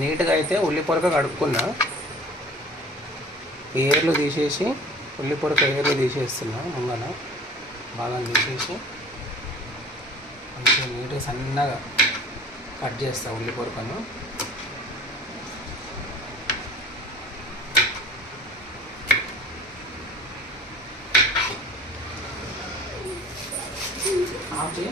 నీట్గా అయితే ఉల్లి పొరక కడుక్కున్నా, ఏర్లు తీసేసి ఉల్లి పొరక ఏర్లు తీసేస్తున్నా. ముంగల బాగా తీసేసి మంచిగా నీట్గా సన్నగా కట్ చేస్తా ఉల్లి పొరకను. ఆపి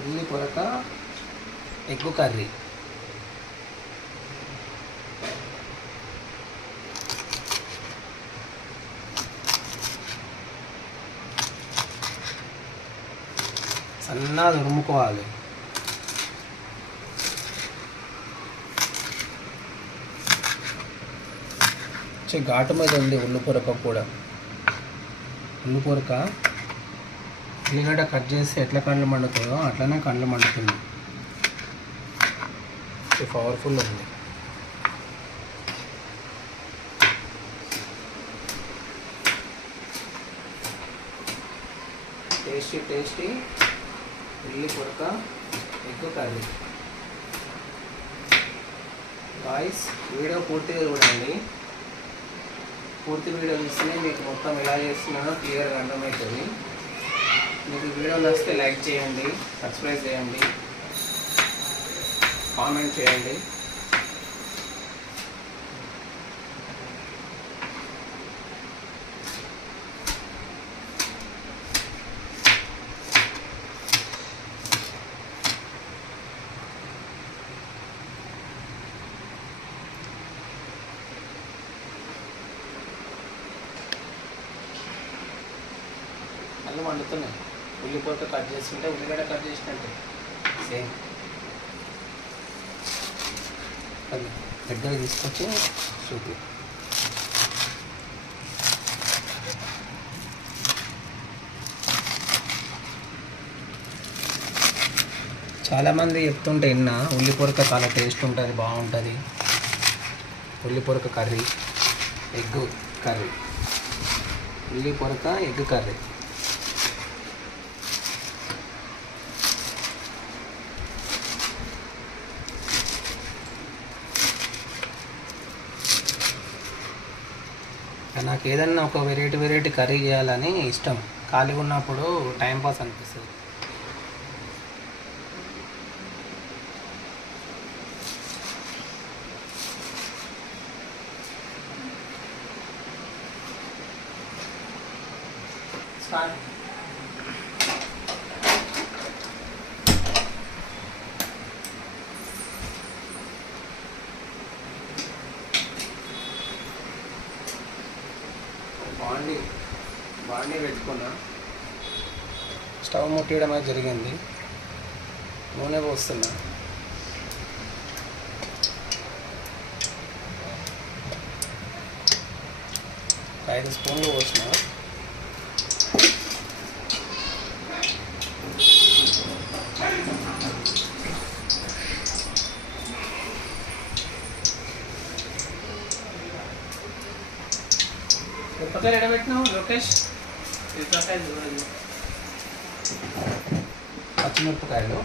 ఉల్లి పొరక ఎగ్గు కర్రీ. సన్నగా తురుముకోవాలి. ఘాటు మీద ఉంది ఉల్లి పొరక కూడా. ఉల్లి పొరక ఉల్లిగడ్డ కట్ చేసి ఎట్లా కళ్ళు మండుతుందో అట్లనే కళ్ళు మండుతుంది. పవర్ఫుల్ ఉంది. టేస్టీ టేస్టీ ఉల్లి పొరక ఎగ్ కర్రీ. గాయ్స్, వీడియో పూర్తిగా చూడండి. పూర్తి వీడియో చూస్తేనే మీకు మొత్తం ఎలా చేస్తున్నానో క్లియర్గా అర్థమవుతుంది. మీకు వీడియో నచ్చితే లైక్ చేయండి, సబ్స్క్రైబ్ చేయండి, కామెంట్ చేయండి. అల్లం వండుతున్నాయి. ఉల్లి పొరక కట్ చేసుకుంటే ఉల్లిగడ్డ కట్ చేసినట్టు సేమ్. అది దగ్గర తీసుకొచ్చి చూపి. చాలామంది చెప్తుంటే విన్నా ఉల్లి పొరక చాలా టేస్ట్ ఉంటుంది, బాగుంటుంది. ఉల్లి పొరక కర్రీ, ఎగ్ కర్రీ, ఉల్లి పొరక ఎగ్ కర్రీ. నాకు ఏదన్నా ఒక వెరైటీ కర్రీ చేయాలని ఇష్టం. ఖాళీగా ఉన్నప్పుడు టైంపాస్ అనిపిస్తుంది. బాండీ పెట్టుకున్నా, స్టవ్ ముట్టియడం అయితే జరిగింది. నూనె పోస్తున్నా. ఒక 5 స్పూన్లు పోసిన. మిరపకాయలు ఎడబెట్టినావు లోకేష్? మిరపకాయలు చూడండి. పచ్చిమిరపకాయలు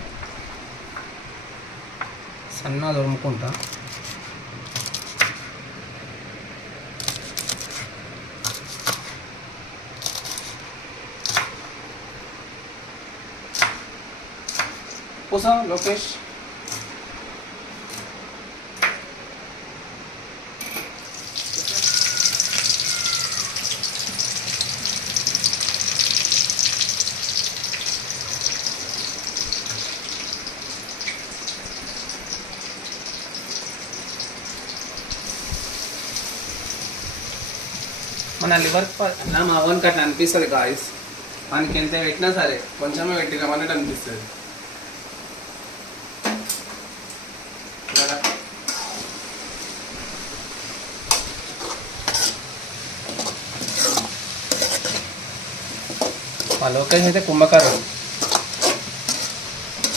సన్నగా తురుముకుంటా. పోసా లోకేష్. మన లివర్ అలా మా అవన్కి అట్లా అనిపిస్తుంది గాయస్. మనకి ఎంత పెట్టినా సరే కొంచెమే పెట్టినామన్నట్టు అనిపిస్తుంది. మా లోకేష్ అయితే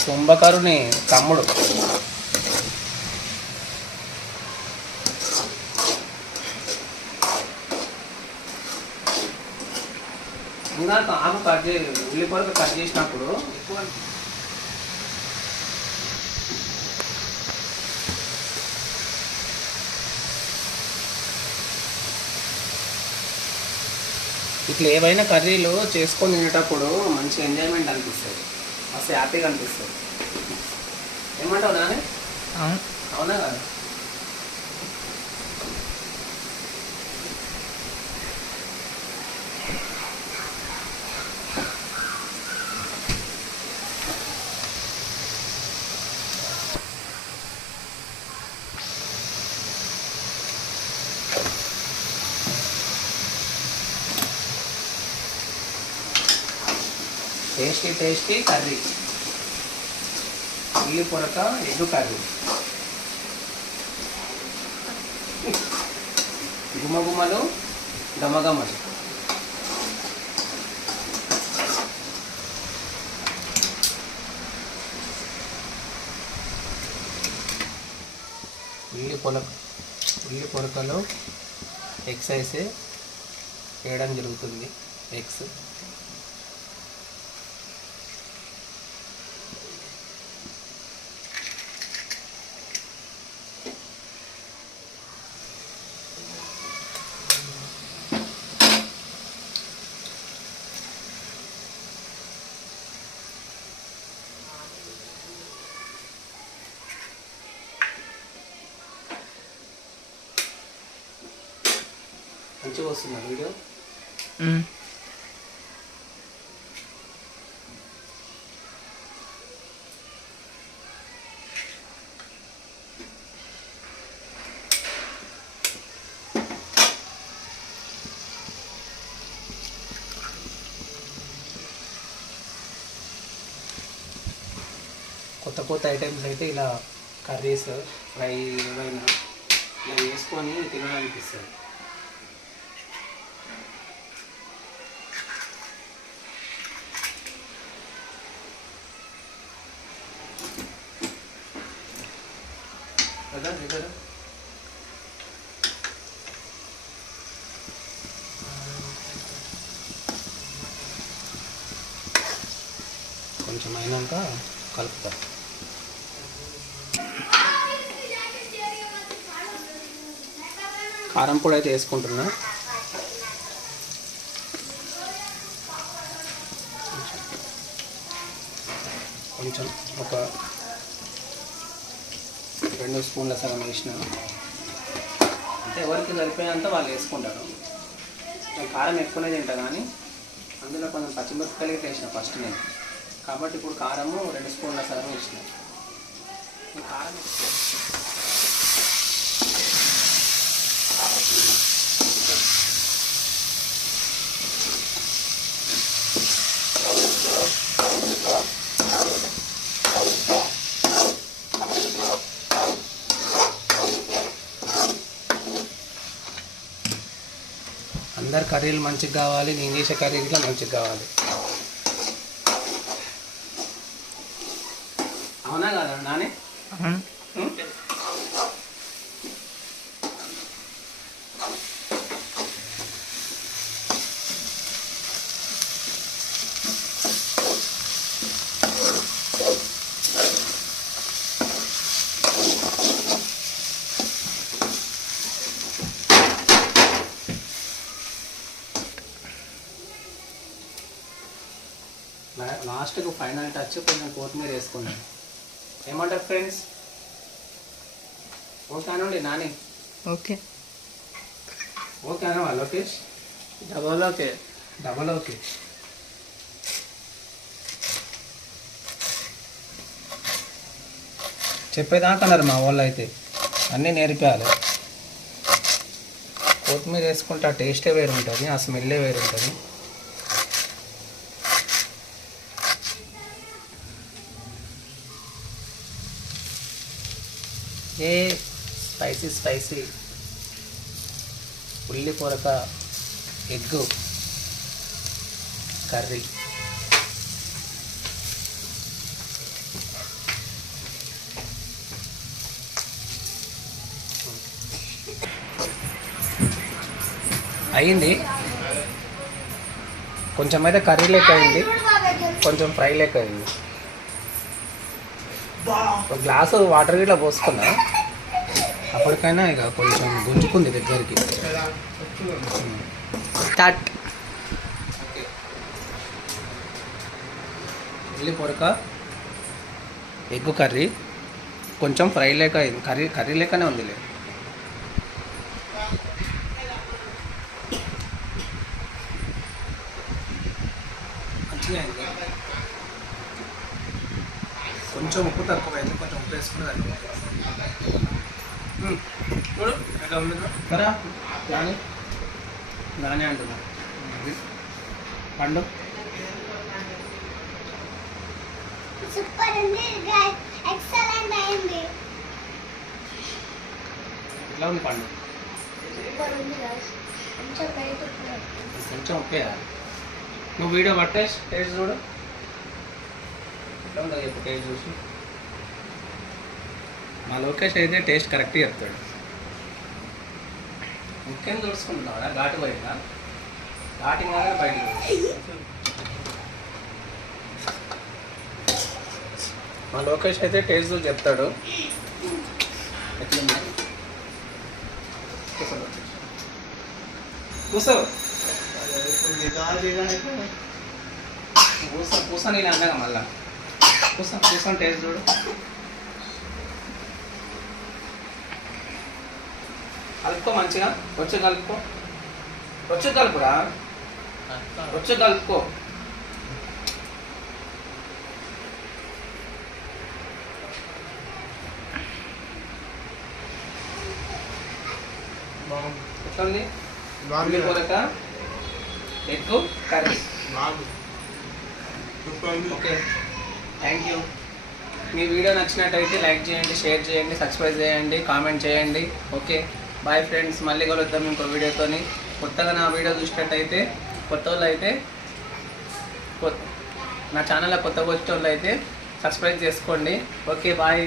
కుంభకరుని తమ్ముడు. ఇందాక ఆకు కట్ ఉల్లి పొరక కట్ చేసినప్పుడు ఎక్కువ ఇట్లా ఏవైనా కర్రీలు చేసుకొని తినేటప్పుడు మంచి ఎంజాయ్మెంట్ అనిపిస్తుంది, మస్తు హ్యాపీగా అనిపిస్తుంది. ఏమంటావు నానే? అవునా కదా? టేస్టీ టేస్టీ కర్రీ, ఉల్లి పొరక ఎగ్గు కర్రీ. గుమగుమలు గమగమలు. ఉల్లి పొరకలో ఎగ్స్ అయితే వేయడం జరుగుతుంది. ఎగ్స్ మంచిగా వస్తుందా వీడియో? కొత్త కొత్త ఐటమ్స్ అయితే ఇలా కర్రీస్ ఫ్రై ఏవైనా ఇలా వేసుకొని తినాలనిపిస్తుంది. కదా కదా కొంచెం అయినాక కలుపుతా. కారం పొడి అయితే వేసుకుంటున్నా. కొంచెం ఒక 2 స్పూన్ల సగం వేసిన, అంటే ఎవరికి సరిపోయేంత వాళ్ళు వేసుకుంటారు. నేను కారం ఎక్కువనే తింటా, కానీ అందులో కొంచెం పచ్చిమిరపకాయలు వేసిన ఫస్ట్ నేను, కాబట్టి ఇప్పుడు కారము 2 స్పూన్ల సగం వేసిన. కారం అందరు కర్రీలు మంచిగా కావాలి, నేను చేసే కర్రీలు మంచిగా కావాలి. అవునా కదా నానే? లాస్ట్కు ఫైనల్ టచ్ కొంచెం కొత్తిమీర వేసుకున్నాను. ఏమంటారు ఫ్రెండ్స్? ఓకే అనండి నాని. ఓకే ఓకే అనవా Lokesh? Double okay. Double okay. చెప్పేదాకన్నారు మా వాళ్ళు అయితే, అన్నీ నేర్పాలి. కొత్తిమీర వేసుకుంటే ఆ టేస్టే వేరు ఉంటుంది, ఆ స్మెల్లే వేరు ఉంటుంది. ఏ స్పైసీ స్పైసీ ఉల్లి పొరక ఎగ్గు కర్రీ. అయింది. కొంచెం అయితే కర్రీ లెక్క అయింది, కొంచెం ఫ్రై లెక్క అయింది. ఒక గ్లాసు వాటర్ గిట్లా పోసుకున్నా, అప్పటికైనా ఇక కొంచెం గుంజుకుంది దగ్గరికి. స్టార్ట్. ఉల్లి పొరక, ఎగ్ కర్రీ, కొంచెం ఫ్రై లేక అయింది, కర్రీ లేకనే ఉందిలే. మంచిగా అయింది. కొంచెం ఉప్పు తక్కువైంది, కొంచెం ఉప్పు వేసుకుని చూడు ఎట్లా ఉంది కదా. నానే అంటున్నా పండు. సూపర్ ఉంది గైస్, ఎక్సలెంట్ అయింది. ఎట్లా ఉంది పండు? సూపర్ ఉంది గైస్, కొంచెం బయట కొంచెం ఉప్పేయాలి. నువ్వు వీడియో పట్టేసి టేస్ట్ చూడు ఎట్లా ఉందో చెప్పు. టేస్ట్ చూసి మా లోకేష్ అయితే టేస్ట్ కరెక్ట్గా చెప్తాడు. ముఖ్యం చూసుకుంటున్నావా? ఘాటు బయట ఘాటి కాగానే బయటకు. మా లోకేష్ అయితే టేస్ట్ చూసి చెప్తాడు ఎట్లుంది. కూసో కూసో నేను అన్నాగా మళ్ళా కూర్చొని టేస్ట్ చూడు. కలుపుకో మంచిగా, వచ్చి కలుపుకో, వచ్చి కలుపురా, వచ్చి కలుపుకో. ఎట్లుంది? ఉల్లి పొరక, egg curry. Okay, thank you. మీ వీడియో నచ్చినట్టయితే లైక్ చేయండి, షేర్ చేయండి, సబ్స్క్రైబ్ చేయండి, కామెంట్ చేయండి. Okay, bye friends. మళ్ళీ కలుద్దాం ఇంకో వీడియోతోని. కొత్తగా నా వీడియో చూసినట్టయితే, కొత్త వాళ్ళు అయితే నా ఛానల్లో కొత్త వచ్చే వాళ్ళు అయితే సబ్స్క్రైబ్ చేసుకోండి. Okay, bye.